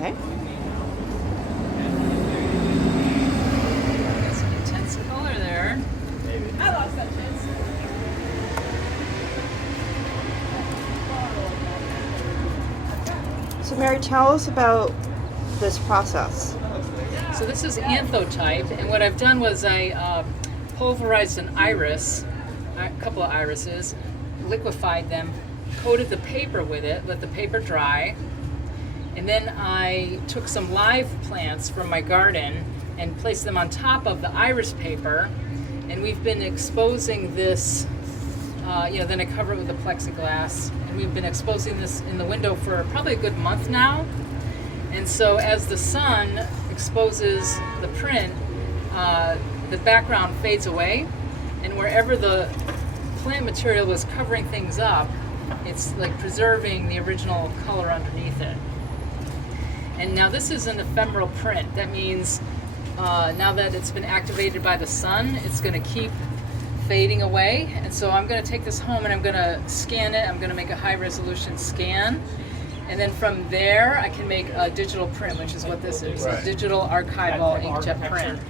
Okay. Some intense color there. I lost that chance. So Mary, tell us about this process. So this is anthotype, and what I've done was I pulverized an iris, a couple of irises, liquefied them, coated the paper with it, let the paper dry, and then I took some live plants from my garden and placed them on top of the iris paper, and we've been exposing this, then I cover it with the plexiglass, and we've been exposing this in the window for probably a good month now. And so as the sun exposes the print, the background fades away, and wherever the plant material was covering things up, it's like preserving the original color underneath it. And now this is an ephemeral print. That means now that it's been activated by the sun, it's going to keep fading away. And so I'm going to take this home and I'm going to scan it. I'm going to make a high resolution scan. And then from there, I can make a digital print, which is what this is, a digital archival inkjet print.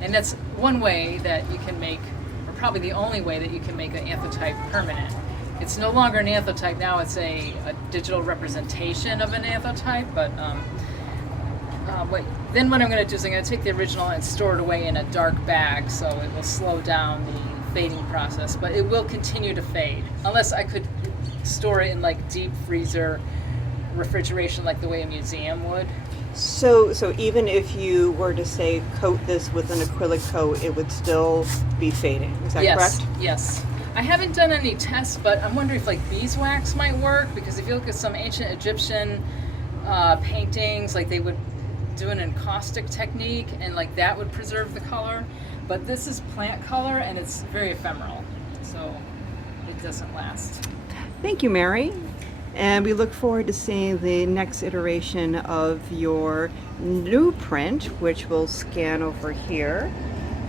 And that's one way that you can make, or probably the only way that you can make an anthotype permanent. It's no longer an anthotype now, it's a digital representation of an anthotype, but then what I'm going to do is I'm going to take the original and store it away in a dark bag, so it will slow down the fading process, but it will continue to fade, unless I could store it in like deep freezer refrigeration like the way a museum would. So even if you were to say coat this with an acrylic coat, it would still be fading. Is that correct? Yes. I haven't done any tests, but I'm wondering if like beeswax might work, because if you look at some ancient Egyptian paintings, like they would do an encaustic technique, and like that would preserve the color. But this is plant color, and it's very ephemeral, so it doesn't last. Thank you, Mary. And we look forward to seeing the next iteration of your new print, which we'll scan over here.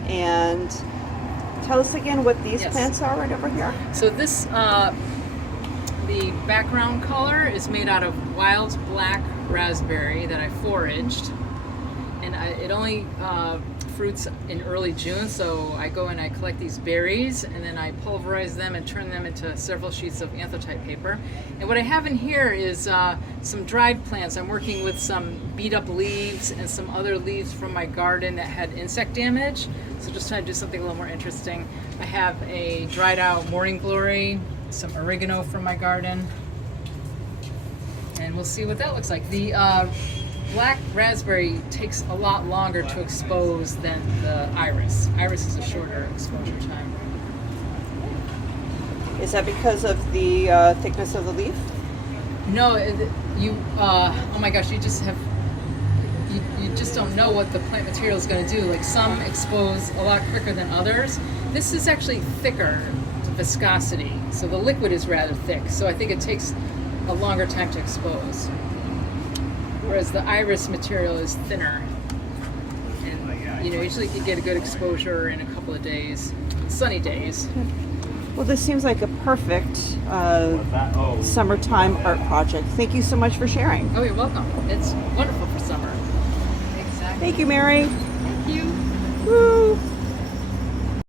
And tell us again what these plants are right over here. So this, the background color is made out of wild black raspberry that I foraged. And it only fruits in early June, so I go and I collect these berries, and then I pulverize them and turn them into several sheets of anthotype paper. And what I have in here is some dried plants. I'm working with some beat up leaves and some other leaves from my garden that had insect damage, so just trying to do something a little more interesting. I have a dried out morning glory, some oregano from my garden, and we'll see what that looks like. The black raspberry takes a lot longer to expose than the iris. Iris is a shorter exposure time. Is that because of the thickness of the leaf? No, oh my gosh, you just don't know what the plant material is going to do. Like some expose a lot quicker than others. This is actually thicker viscosity, so the liquid is rather thick. So I think it takes a longer time to expose. Whereas the iris material is thinner, and usually you can get a good exposure in a couple of days, sunny days. Well, this seems like a perfect summertime art project. Thank you so much for sharing. Oh, you're welcome. It's wonderful for summer. Exactly. Thank you, Mary. Thank you. Woo!